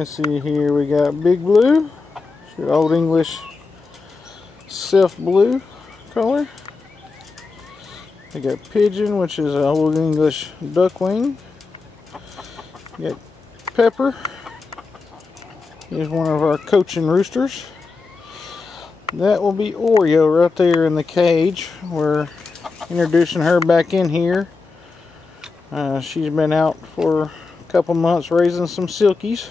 Let's see here, we got Big Blue, Old English Self Blue color. We got Pigeon, which is an Old English Duckwing. We got Pepper. Here's one of our Cochin roosters. That will be Oreo right there in the cage. We're introducing her back in here. She's been out for a couple months raising some silkies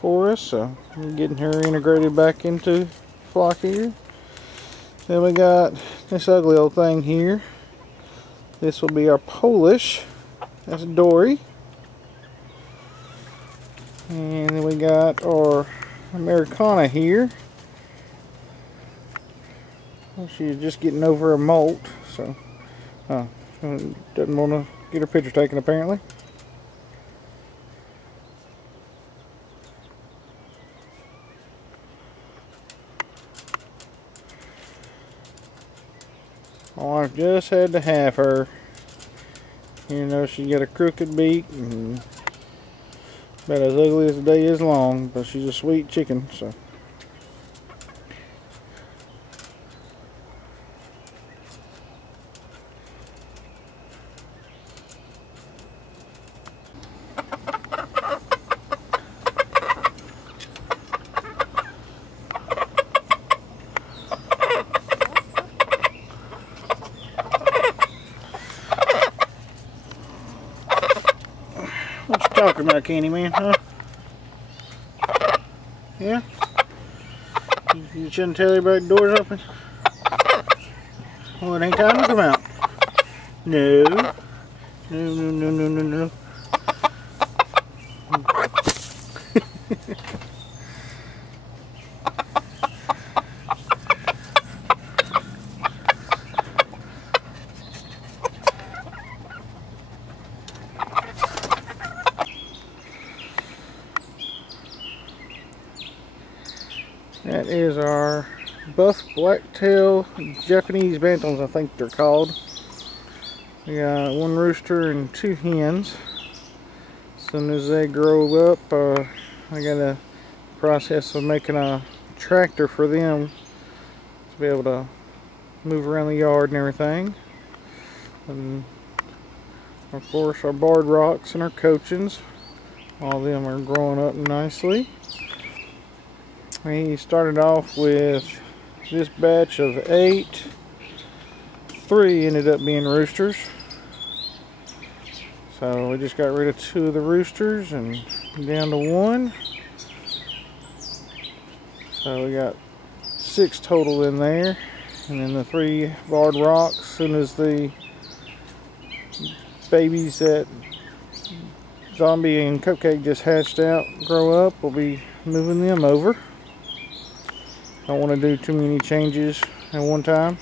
for us, so we're getting her integrated back into flock here. Then we got this ugly old thing here. This will be our Polish. That's Dori. And then we got our Americana here. She's just getting over a molt, so doesn't want to get her picture taken apparently. My wife just had to have her. You know, she got a crooked beak and about as ugly as the day is long, but she's a sweet chicken, so. What you talking about, Candyman, huh? Yeah? You shouldn't tell everybody the door's open? Well, it ain't time to come out. No. No. That is our buff blacktail Japanese Bantams, I think they're called. We got one rooster and two hens. As soon as they grow up, I got a process of making a tractor for them to be able to move around the yard and everything. And of course our barred rocks and our Cochins. All of them are growing up nicely. We started off with this batch of 8. 3 ended up being roosters. So we just got rid of 2 of the roosters and down to 1. So we got 6 total in there. And then the 3 barred rocks. As soon as the babies that Zombie and Cupcake just hatched out grow up, we'll be moving them over. Don't want to do too many changes at one time.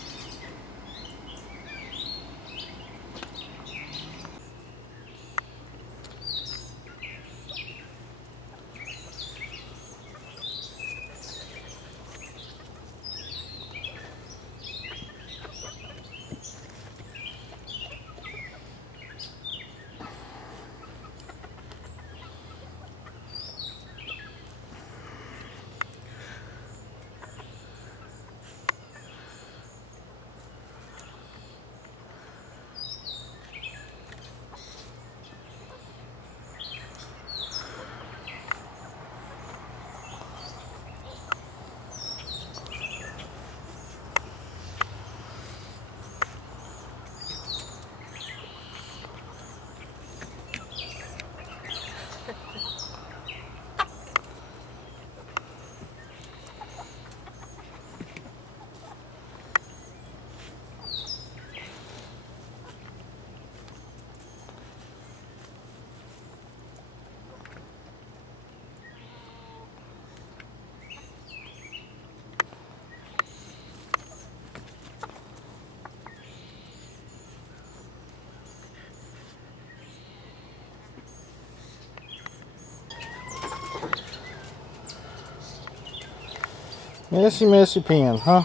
Messy pen, huh?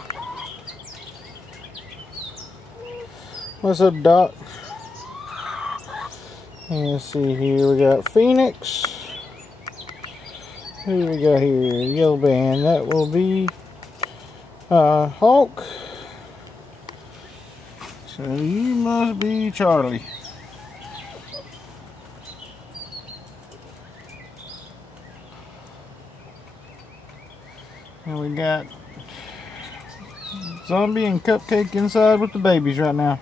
What's up, Doc? Let's see here, we got Phoenix, Who do we got here? Yellow band. That will be Hawk. So you must be Charlie. And we got Zombie and Cupcake inside with the babies right now.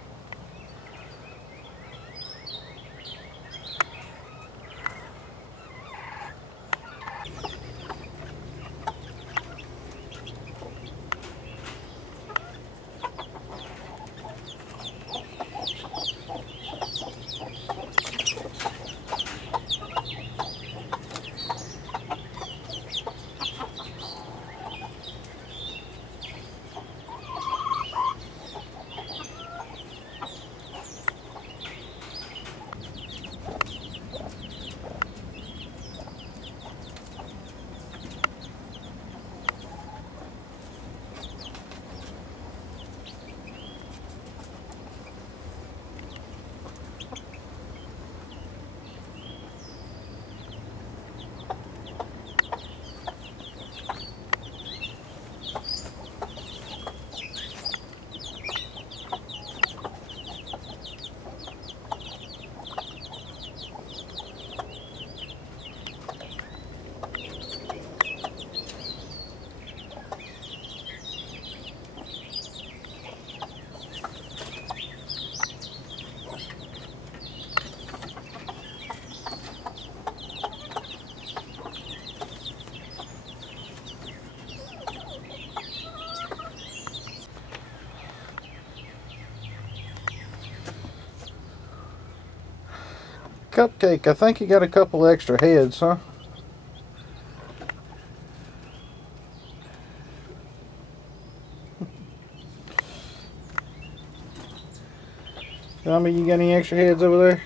Cupcake, I think you got a couple extra heads, huh? Zombie, you got any extra heads over there?